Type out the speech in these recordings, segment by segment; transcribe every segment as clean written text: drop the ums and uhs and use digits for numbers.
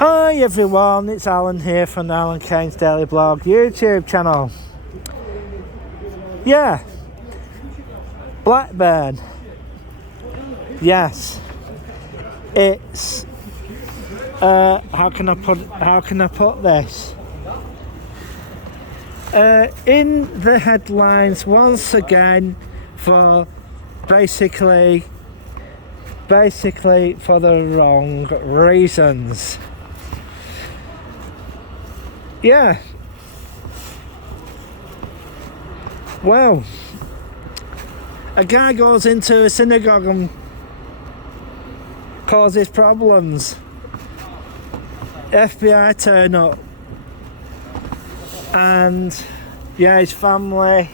Hi everyone, it's Alan here from the Alan Kane's Daily Blog YouTube channel. Yeah, Blackburn. Yes, it's how can I put this? In the headlines once again for basically for the wrong reasons. Yeah. Well, a guy goes into a synagogue and causes problems. FBI turn up, and yeah, his family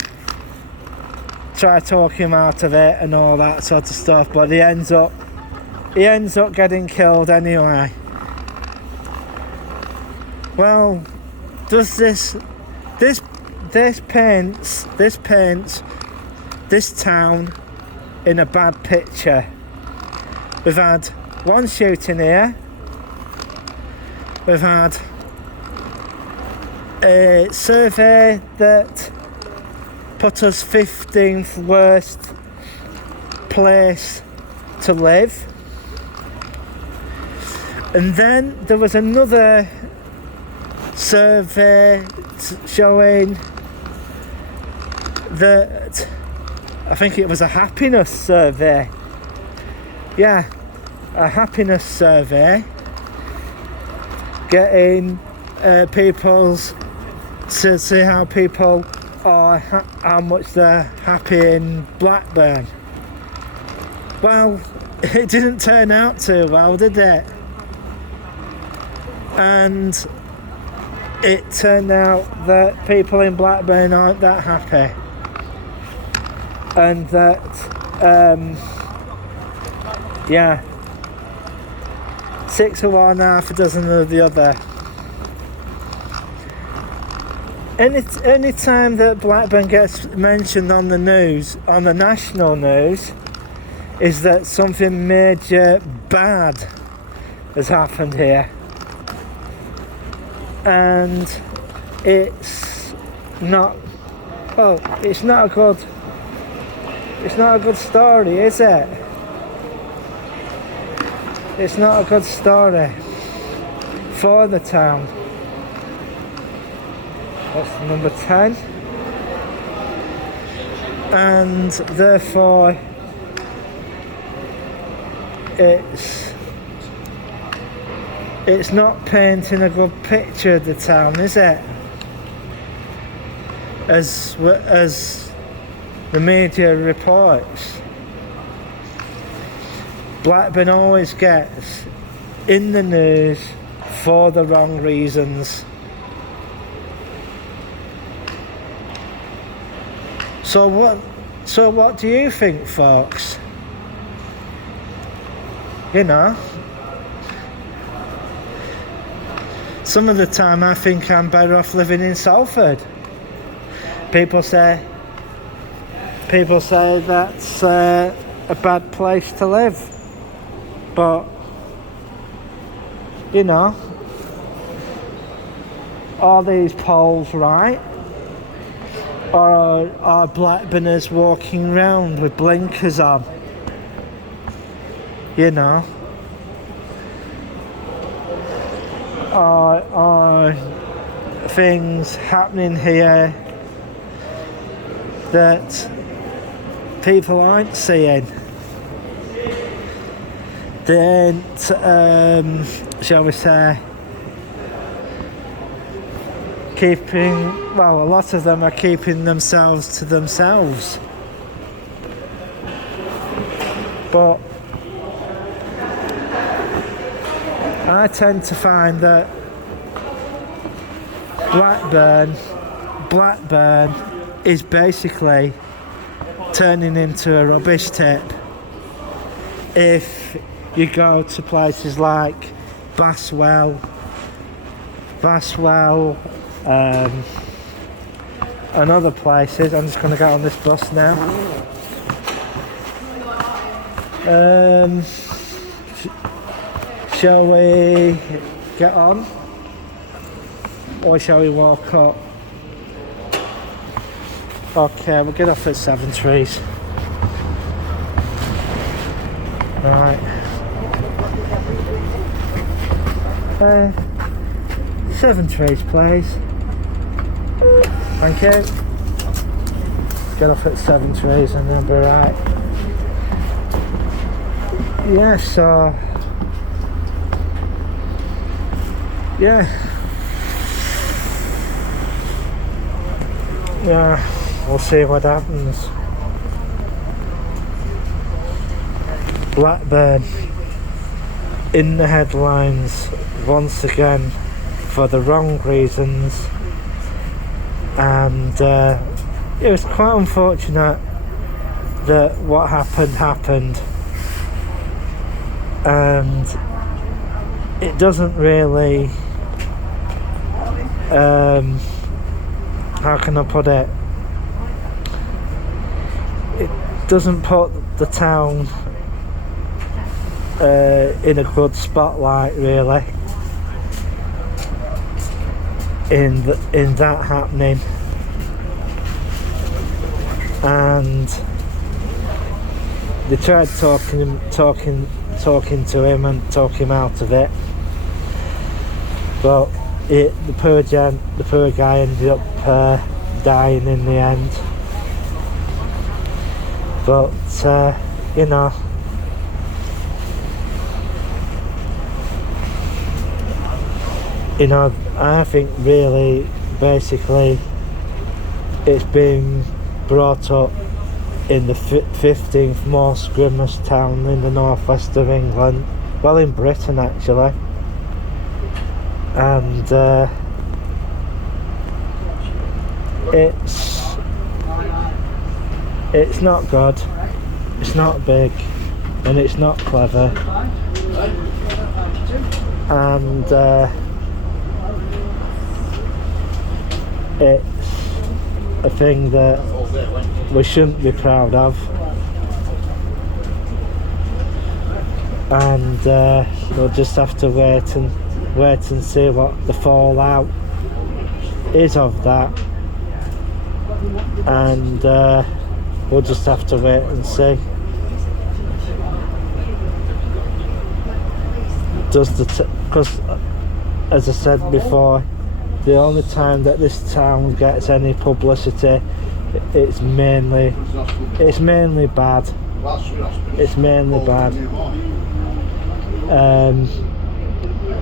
try to talk him out of it and all that sort of stuff, but he ends up getting killed anyway. Well, does this paints this town in a bad picture. We've had one shooting here. We've had a survey that put us 15th worst place to live. And then there was another survey showing that, I think it was a happiness survey. Yeah, a happiness survey. Getting people's to see how people are, how much they're happy in Blackburn. Well, it didn't turn out too well, did it? And it turned out that people in Blackburn aren't that happy, and that yeah, 6 of one, half a dozen of the other. Any time that Blackburn gets mentioned on the news, on the national news, is that something major bad has happened here. And it's not a good story, is it? It's not a good story for the town. That's number 10. And therefore it's not painting a good picture of the town, is it? As the media reports, Blackburn always gets in the news for the wrong reasons. So what do you think, folks? You know, some of the time I think I'm better off living in Salford. People say that's a bad place to live, but you know, are these polls right? Or are Blackburners walking around with blinkers on? You know, are things happening here that people aren't seeing? They ain't, shall we say, a lot of them are keeping themselves to themselves. But I tend to find that Blackburn is basically turning into a rubbish tip if you go to places like Baswell, and other places. I'm just going to get on this bus now. Shall we get on? Or shall we walk up? Okay, we'll get off at Seven Trees. Right. Seven Trees, please. Thank you. Get off at Seven Trees and then be right. Yeah, so... Yeah. Yeah, we'll see what happens. Blackburn in the headlines once again for the wrong reasons, and it was quite unfortunate that what happened, and it doesn't really how can I put it, it doesn't put the town in a good spotlight really in that happening, and they tried talking to him and talk him out of it, but the poor guy ended up dying in the end. But you know, I think really basically it's been brought up in the 15th most grimmest town in the northwest of England, well, in Britain actually, and it's not good, it's not big, and it's not clever, and it's a thing that we shouldn't be proud of, and we'll just have to wait and see what the fallout is of that, and we'll just have to wait and see. Because as I said before, the only time that this town gets any publicity, it's mainly bad. It's mainly bad.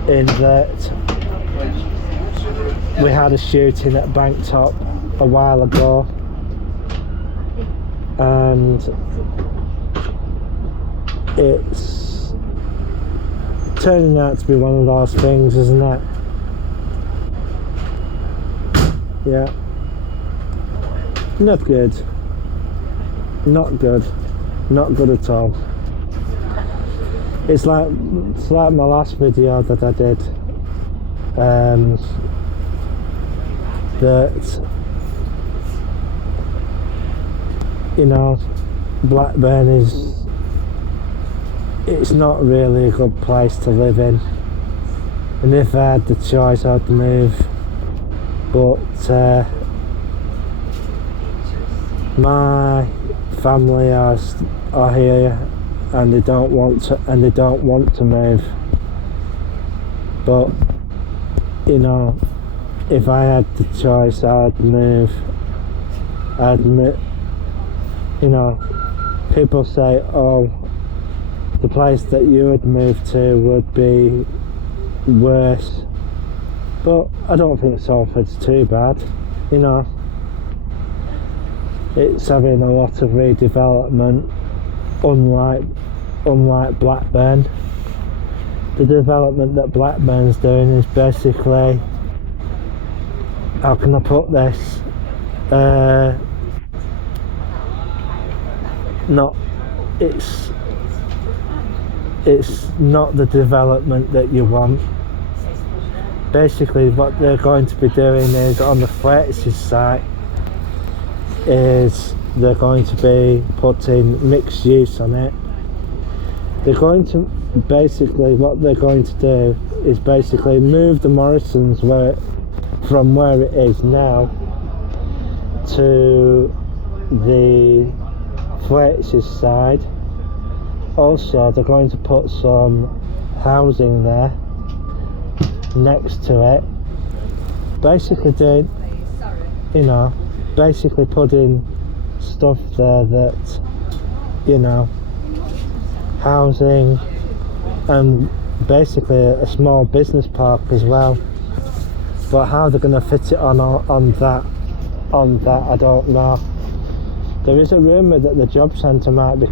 In that we had a shooting at Banktop a while ago, and it's turning out to be one of those things, isn't it? Yeah. Not good. Not good. Not good at all. It's like my last video that I did. That, you know, Blackburn it's not really a good place to live in, and if I had the choice I'd move, but my family are here and they don't want to move. But you know, if I had the choice I'd move. You know, people say, oh, the place that you would move to would be worse, but I don't think Salford's too bad. You know, it's having a lot of redevelopment, unlike Blackburn. The development that Blackburn's doing is basically, how can I put this, it's not the development that you want. Basically what they're going to be doing is, on the Fletcher's site, is they're going to be putting mixed use on it, they're going to basically, what they're going to do is basically move the Morrisons from where it is now to the Fletcher's side. Also, they're going to put some housing there next to it. Basically basically putting stuff there that, housing, and basically a small business park as well. But how they're going to fit it on that, I don't know. There is a rumour that the job centre might be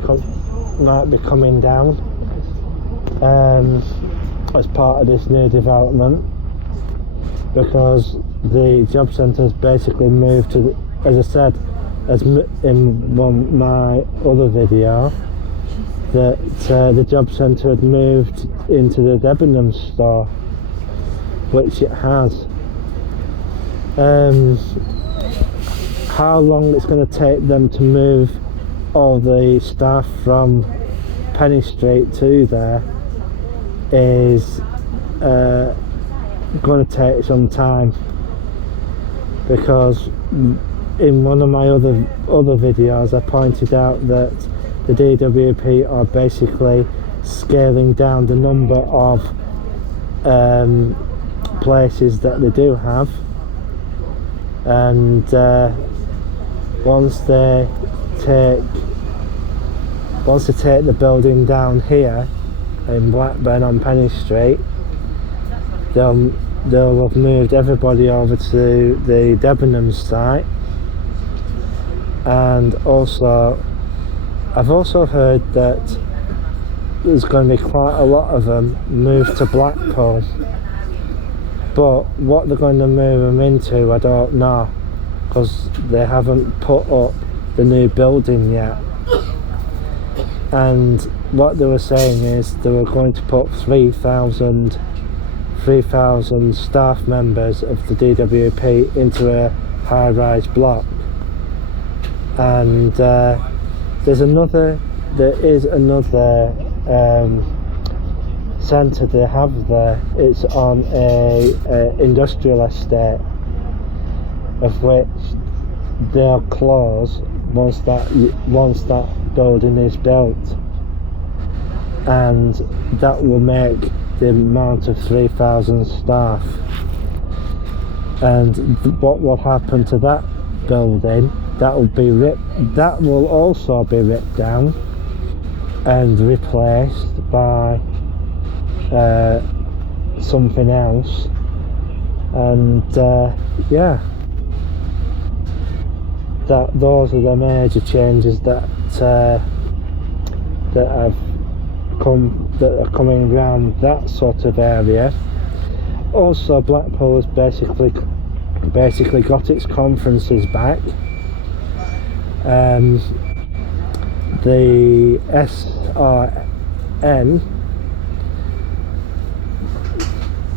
coming down as part of this new development, because the job centre has basically moved to, as I said, in my other video, that the job centre had moved into the Debenhams store, which it has. How long it's going to take them to move all the staff from Penny Street to there is going to take some time, because in one of my other videos I pointed out that the DWP are basically scaling down the number of places that they do have, and once they take the building down here in Blackburn on Penny Street, they'll have moved everybody over to the Debenhams site. And also, I've also heard that there's going to be quite a lot of them moved to Blackpool, but what they're going to move them into I don't know, because they haven't put up the new building yet. And what they were saying is they were going to put 3,000 staff members of the DWP into a high-rise block. And there is another centre they have there. It's on a industrial estate, of which they'll close once that building is built, and that will make the amount of 3,000 staff. And what will happen to that building? That will also be ripped down and replaced by something else. And those are the major changes that are coming around that sort of area. Also, Blackpool has basically got its conferences back. The SRN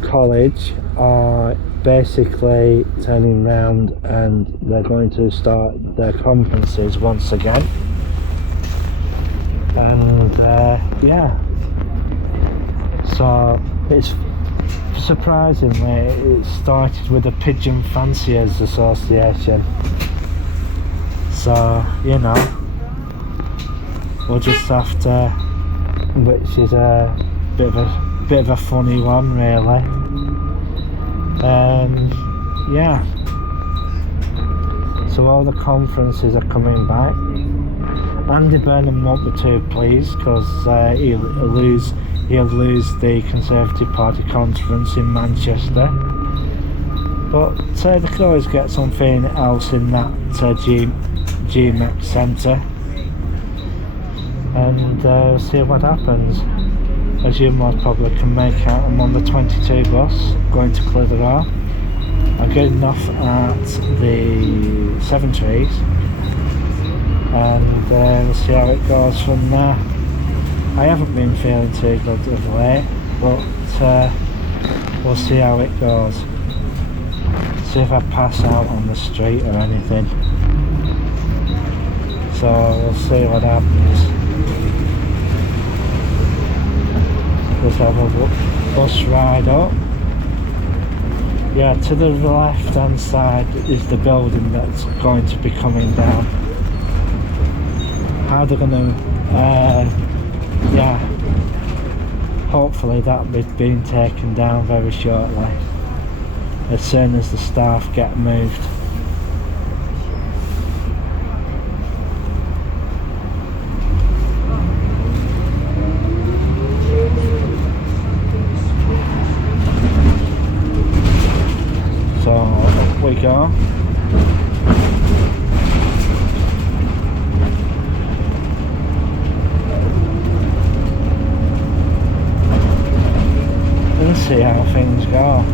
college are basically turning around and they're going to start their conferences once again. And so it's surprisingly, it started with the Pigeon Fanciers Association. So, we'll just have to, which is a bit of a funny one, really. So all the conferences are coming back. Andy Burnham won't be too pleased, because he'll lose the Conservative Party conference in Manchester. But they could always get something else in that GMEX Centre, and see what happens. As you most probably can make out, I'm on the 22 bus going to Clitheroe. I'm getting off at the Seven Trees, and we'll see how it goes from there. I haven't been feeling too good of late, but we'll see how it goes. See if I pass out on the street or anything. So we'll see what happens. Let's have a bus ride up. Yeah, to the left hand side is the building that's going to be coming down. How they're gonna, yeah, hopefully that'll be being taken down very shortly, as soon as the staff get moved. So up we go. Let's see how things go.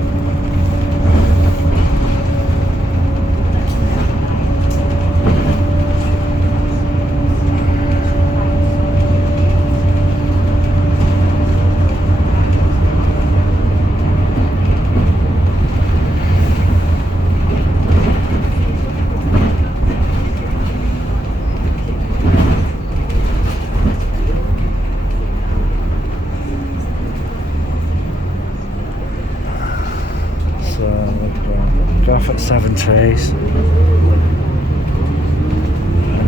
Go off at 7 trees and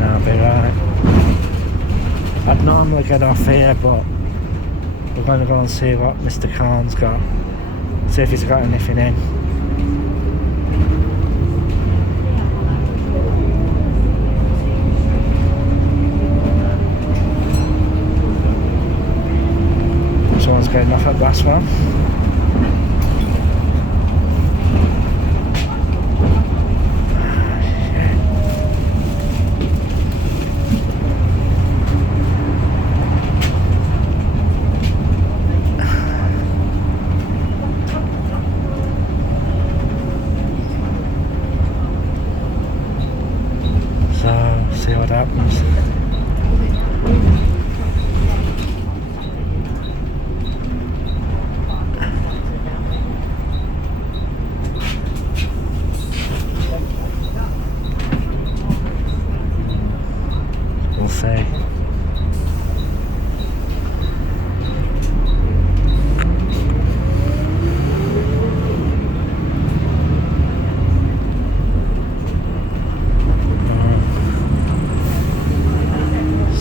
I'll be right. I'd normally get off here, but we're going to go and see what Mr. Khan's got, see if he's got anything in. Someone's getting off at Baswan. See what happens. We'll see.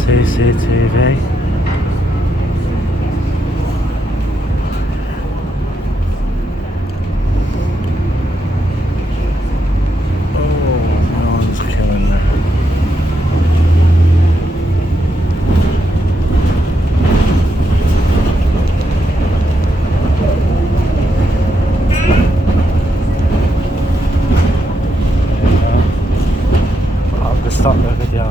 CCTV. Stop the video.